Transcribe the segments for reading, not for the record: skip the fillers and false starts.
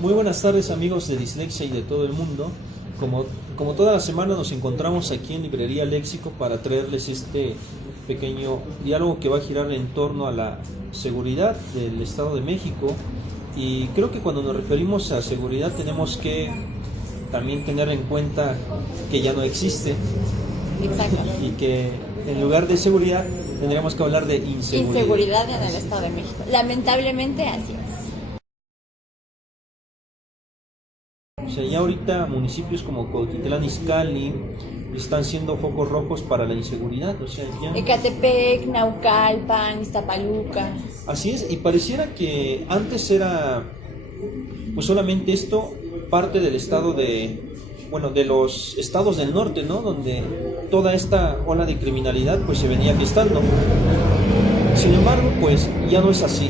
Muy buenas tardes, amigos de Dislexia y de todo el mundo. Como toda la semana nos encontramos aquí en Librería Léxico para traerles este pequeño diálogo que va a girar en torno a la seguridad del Estado de México. Y creo que cuando nos referimos a seguridad tenemos que también tener en cuenta que ya no existe. Exacto. Y que en lugar de seguridad tendríamos que hablar de inseguridad. Inseguridad en el Estado de México. Lamentablemente así es. O sea, ya ahorita municipios como Cuautitlán Izcalli están siendo focos rojos para la inseguridad, o sea, ya... Ecatepec, Naucalpan, Iztapaluca. Así es, y pareciera que antes era, pues solamente esto, parte del estado de los estados del norte, ¿no? Donde toda esta ola de criminalidad, pues se venía gestando. Sin embargo, pues ya no es así.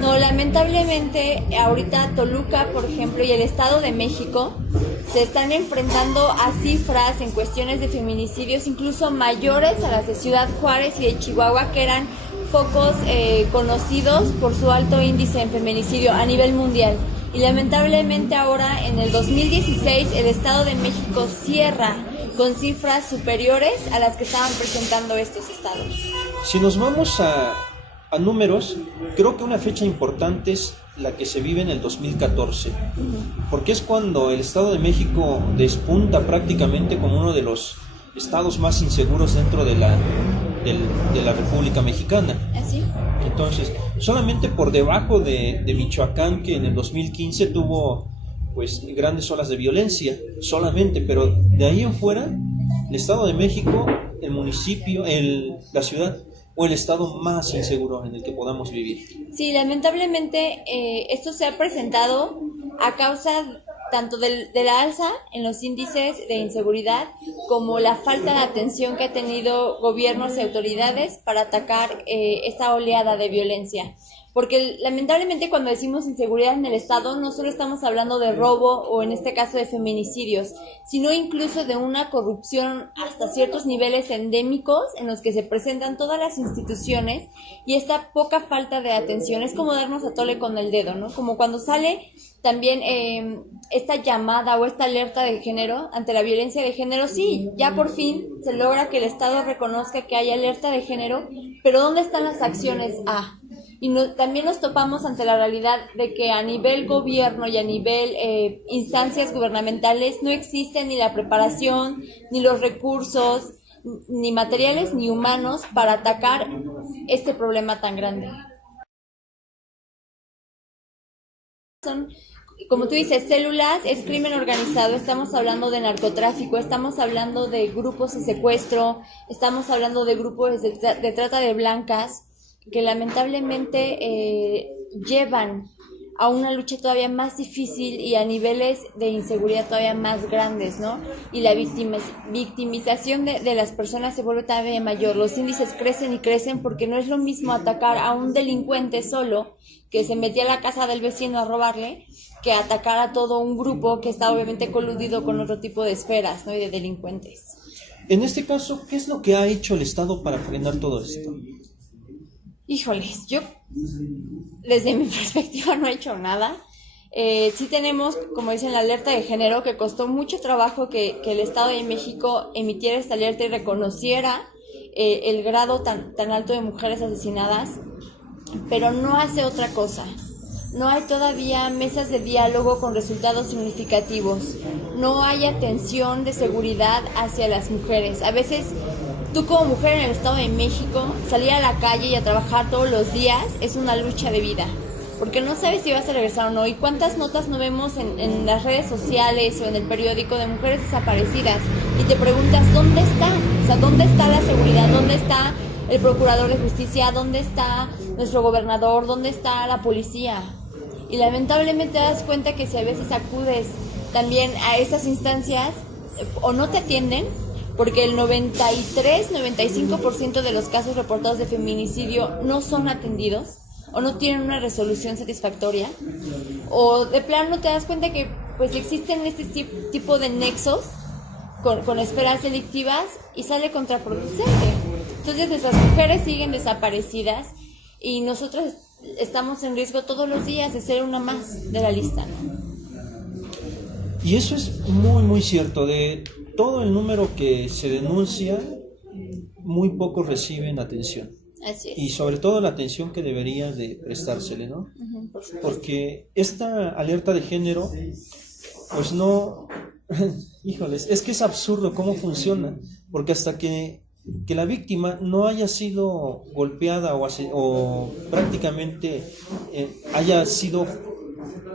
No, lamentablemente ahorita Toluca, por ejemplo, y el Estado de México se están enfrentando a cifras en cuestiones de feminicidios incluso mayores a las de Ciudad Juárez y de Chihuahua, que eran focos conocidos por su alto índice en feminicidio a nivel mundial. Y lamentablemente ahora, en el 2016, el Estado de México cierra con cifras superiores a las que estaban presentando estos estados. Si nos vamos a números, creo que una fecha importante es la que se vive en el 2014, porque es cuando el Estado de México despunta prácticamente como uno de los estados más inseguros dentro de la República Mexicana. ¿Así? Entonces, solamente por debajo de Michoacán, que en el 2015 tuvo pues grandes olas de violencia, solamente, pero de ahí en fuera, el Estado de México, el municipio, la ciudad o el estado más inseguro en el que podamos vivir. Sí, lamentablemente esto se ha presentado a causa tanto de la alza en los índices de inseguridad como la falta de atención que ha tenido gobiernos y autoridades para atacar esta oleada de violencia. Porque lamentablemente cuando decimos inseguridad en el Estado no solo estamos hablando de robo o en este caso de feminicidios, sino incluso de una corrupción hasta ciertos niveles endémicos en los que se presentan todas las instituciones, y esta poca falta de atención es como darnos a tole con el dedo, ¿no? Como cuando sale también esta llamada o esta alerta de género ante la violencia de género. Sí, ya por fin se logra que el Estado reconozca que hay alerta de género, pero ¿dónde están las acciones A? Y también nos topamos ante la realidad de que a nivel gobierno y a nivel instancias gubernamentales no existe ni la preparación, ni los recursos, ni materiales, ni humanos para atacar este problema tan grande. Son, como tú dices, células, es crimen organizado, estamos hablando de narcotráfico, estamos hablando de grupos de secuestro, estamos hablando de grupos de trata de blancas, que lamentablemente llevan a una lucha todavía más difícil y a niveles de inseguridad todavía más grandes, ¿no? Y la victimización de las personas se vuelve todavía mayor. Los índices crecen y crecen porque no es lo mismo atacar a un delincuente solo que se metía a la casa del vecino a robarle, que atacar a todo un grupo que está obviamente coludido con otro tipo de esferas, ¿no? Y de delincuentes. En este caso, ¿qué es lo que ha hecho el Estado para frenar todo esto? Híjoles, yo desde mi perspectiva no he hecho nada. Sí tenemos, como dicen, la alerta de género, que costó mucho trabajo que el Estado de México emitiera esta alerta y reconociera el grado tan alto de mujeres asesinadas, pero no hace otra cosa. No hay todavía mesas de diálogo con resultados significativos. No hay atención de seguridad hacia las mujeres. A veces, tú como mujer en el Estado de México, salir a la calle y a trabajar todos los días es una lucha de vida, porque no sabes si vas a regresar o no. ¿Y cuántas notas no vemos en las redes sociales o en el periódico de mujeres desaparecidas? Y te preguntas, ¿dónde está? O sea, ¿dónde está la seguridad? ¿Dónde está el procurador de justicia? ¿Dónde está nuestro gobernador? ¿Dónde está la policía? Y lamentablemente te das cuenta que si a veces acudes también a esas instancias, o no te atienden, porque el 93-95% de los casos reportados de feminicidio no son atendidos o no tienen una resolución satisfactoria, o de plano te das cuenta que pues existen este tipo de nexos con esferas delictivas y sale contraproducente. Entonces nuestras mujeres siguen desaparecidas y nosotros estamos en riesgo todos los días de ser una más de la lista, ¿no? Y eso es muy, muy cierto. De todo el número que se denuncia, muy pocos reciben atención. Así es. Y sobre todo la atención que debería de prestársele, ¿no? Porque esta alerta de género, pues no... Híjoles, es que es absurdo cómo funciona. Porque hasta que la víctima no haya sido golpeada o prácticamente haya sido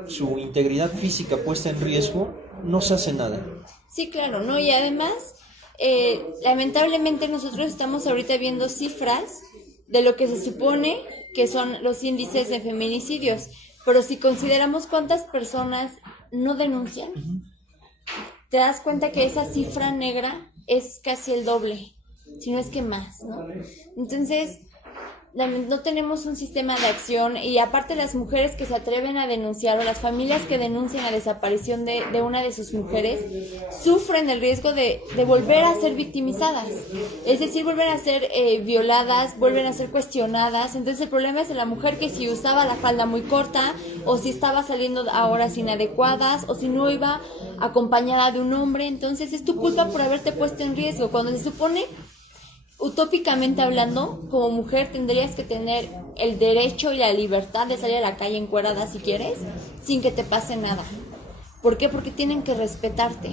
su integridad física puesta en riesgo, no se hace nada. Sí, claro, ¿no? Y además, lamentablemente nosotros estamos ahorita viendo cifras de lo que se supone que son los índices de feminicidios, pero si consideramos cuántas personas no denuncian, te das cuenta que esa cifra negra es casi el doble, si no es que más, ¿no? Entonces, no tenemos un sistema de acción y aparte las mujeres que se atreven a denunciar o las familias que denuncian la desaparición de una de sus mujeres sufren el riesgo de volver a ser victimizadas, es decir, vuelven a ser violadas, vuelven a ser cuestionadas. Entonces el problema es de la mujer que si usaba la falda muy corta o si estaba saliendo a horas inadecuadas o si no iba acompañada de un hombre, entonces es tu culpa por haberte puesto en riesgo, cuando se supone, utópicamente hablando, como mujer tendrías que tener el derecho y la libertad de salir a la calle encuerada si quieres, sin que te pase nada. ¿Por qué? Porque tienen que respetarte.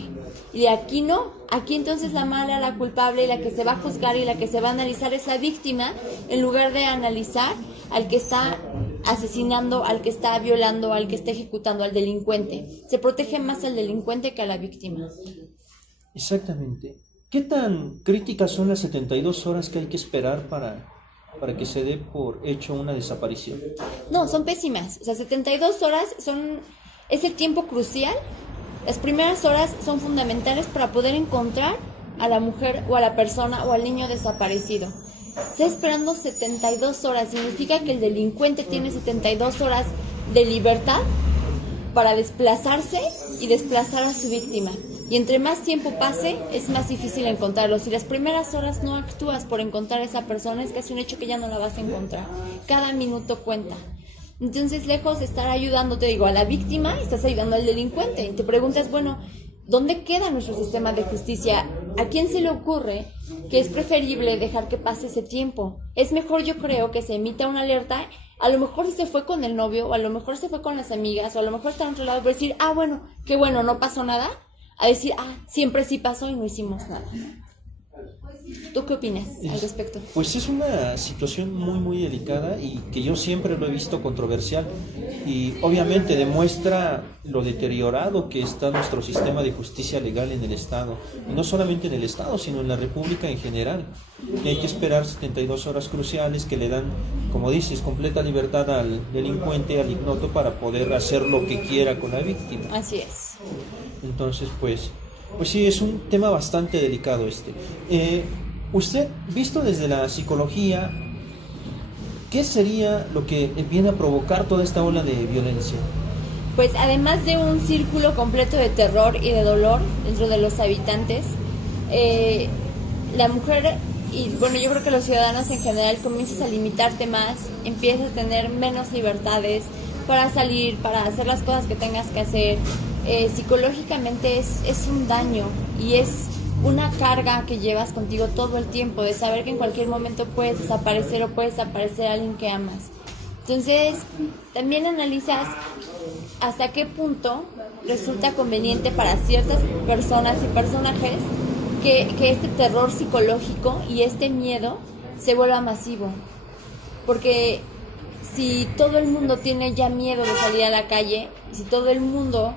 Y aquí no, aquí entonces la mala, la culpable y la que se va a juzgar y la que se va a analizar es la víctima, en lugar de analizar al que está asesinando, al que está violando, al que está ejecutando, al delincuente. Se protege más al delincuente que a la víctima. Exactamente. ¿Qué tan críticas son las 72 horas que hay que esperar para que se dé por hecho una desaparición? No, son pésimas. O sea, 72 horas es el tiempo crucial. Las primeras horas son fundamentales para poder encontrar a la mujer o a la persona o al niño desaparecido. Está esperando 72 horas. Significa que el delincuente tiene 72 horas de libertad para desplazarse y desplazar a su víctima. Y entre más tiempo pase, es más difícil encontrarlo. Si las primeras horas no actúas por encontrar a esa persona, es casi un hecho que ya no la vas a encontrar. Cada minuto cuenta. Entonces, lejos de estar ayudando, te digo, a la víctima, estás ayudando al delincuente. Y te preguntas, bueno, ¿dónde queda nuestro sistema de justicia? ¿A quién se le ocurre que es preferible dejar que pase ese tiempo? Es mejor, yo creo, que se emita una alerta. A lo mejor se fue con el novio, o a lo mejor se fue con las amigas, o a lo mejor está en otro lado, pero decir, bueno, qué bueno, no pasó nada. A decir, siempre sí pasó y no hicimos nada. ¿Tú qué opinas al respecto? Pues es una situación muy, muy delicada y que yo siempre lo he visto controversial. Y obviamente demuestra lo deteriorado que está nuestro sistema de justicia legal en el Estado. Y no solamente en el Estado, sino en la República en general. Y hay que esperar 72 horas cruciales que le dan, como dices, completa libertad al delincuente, al ignoto, para poder hacer lo que quiera con la víctima. Así es. Entonces, pues sí, es un tema bastante delicado este. Usted, visto desde la psicología, ¿qué sería lo que viene a provocar toda esta ola de violencia? Pues además de un círculo completo de terror y de dolor dentro de los habitantes, la mujer, y bueno, yo creo que los ciudadanos en general, comienzas a limitarte más, empiezas a tener menos libertades para salir, para hacer las cosas que tengas que hacer. Psicológicamente es un daño y es una carga que llevas contigo todo el tiempo, de saber que en cualquier momento puedes desaparecer o puedes desaparecer a alguien que amas. Entonces, también analizas hasta qué punto resulta conveniente para ciertas personas y personajes que este terror psicológico y este miedo se vuelva masivo. Porque si todo el mundo tiene ya miedo de salir a la calle, si todo el mundo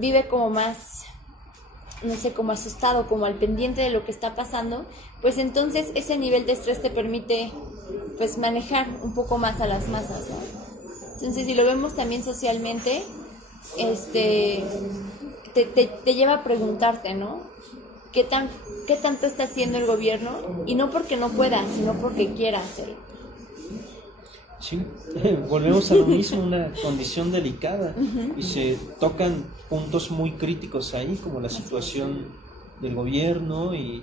vive como más, no sé, como asustado, como al pendiente de lo que está pasando, pues entonces ese nivel de estrés te permite pues manejar un poco más a las masas, ¿no? Entonces, si lo vemos también socialmente, te lleva a preguntarte, ¿no? ¿Qué tanto está haciendo el gobierno? Y no porque no pueda, sino porque quiera hacerlo. Sí, volvemos a lo mismo, una condición delicada. Y se tocan puntos muy críticos ahí, como la situación del gobierno y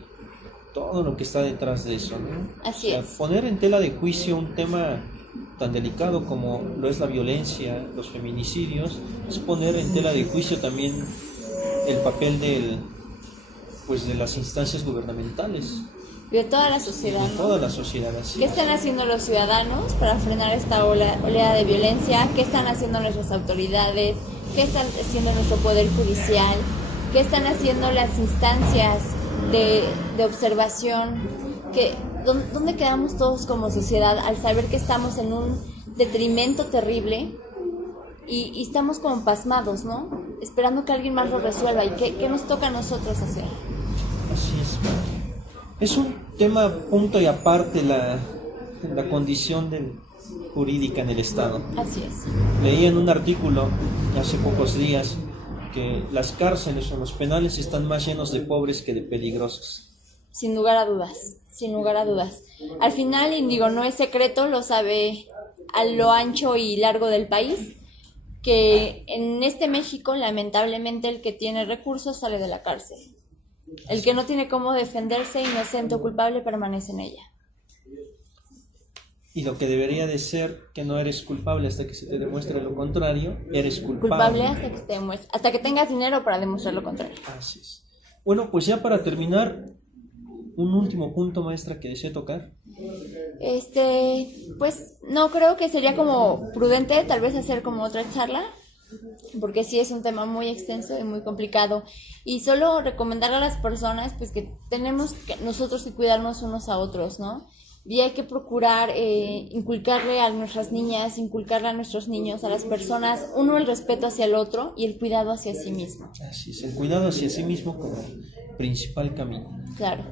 todo lo que está detrás de eso, ¿no? Así es. Poner en tela de juicio un tema tan delicado como lo es la violencia, los feminicidios, es poner en tela de juicio también el papel de las instancias gubernamentales, De toda la sociedad, de ¿no? toda la sociedad. Así. ¿Qué están haciendo los ciudadanos para frenar esta oleada de violencia? ¿Qué están haciendo nuestras autoridades? ¿Qué están haciendo nuestro poder judicial? ¿Qué están haciendo las instancias de observación? ¿Dónde quedamos todos como sociedad al saber que estamos en un detrimento terrible y estamos como pasmados, ¿no? Esperando que alguien más lo resuelva. ¿Y qué nos toca a nosotros hacer? Así es. Es un tema punto y aparte la condición jurídica en el Estado. Así es. Leí en un artículo hace pocos días que las cárceles o los penales están más llenos de pobres que de peligrosos. Sin lugar a dudas, sin lugar a dudas. Al final, y digo, no es secreto, lo sabe a lo ancho y largo del país, que en este México, lamentablemente, el que tiene recursos sale de la cárcel. El que no tiene cómo defenderse, inocente o culpable, permanece en ella. Y lo que debería de ser que no eres culpable hasta que se te demuestre lo contrario, eres Culpable hasta que tengas dinero para demostrar lo contrario. Así es. Bueno, pues ya para terminar, un último punto, maestra, que desee tocar. Pues no creo que sería como prudente tal vez hacer como otra charla, porque sí es un tema muy extenso y muy complicado, y solo recomendar a las personas pues que tenemos que nosotros que cuidarnos unos a otros, ¿no? Y hay que procurar inculcarle a nuestras niñas, inculcarle a nuestros niños, a las personas, uno, el respeto hacia el otro y el cuidado hacia sí mismo. Así es, el cuidado hacia sí mismo como principal camino. Claro.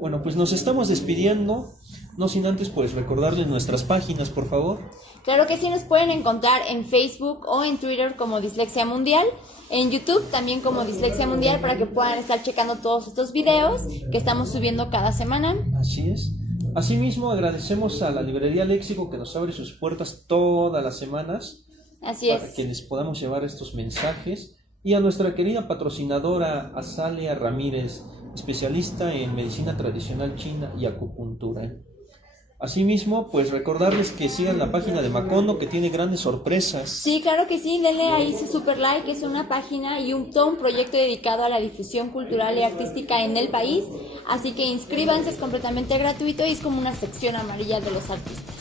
Bueno, pues nos estamos despidiendo, no sin antes pues recordarles nuestras páginas, por favor. Claro que sí, nos pueden encontrar en Facebook o en Twitter como Dislexia Mundial, en YouTube también como Dislexia Mundial, para que puedan estar checando todos estos videos que estamos subiendo cada semana. Así es. Asimismo, agradecemos a la librería Léxico que nos abre sus puertas todas las semanas. Así para es. que les podamos llevar estos mensajes. Y a nuestra querida patrocinadora Azalia Ramírez, especialista en medicina tradicional china y acupuntura. Asimismo, pues recordarles que sigan la página de Macondo, que tiene grandes sorpresas. Sí, claro que sí, denle ahí su super like, es una página y todo un proyecto dedicado a la difusión cultural y artística en el país, así que inscríbanse, es completamente gratuito y es como una sección amarilla de los artistas.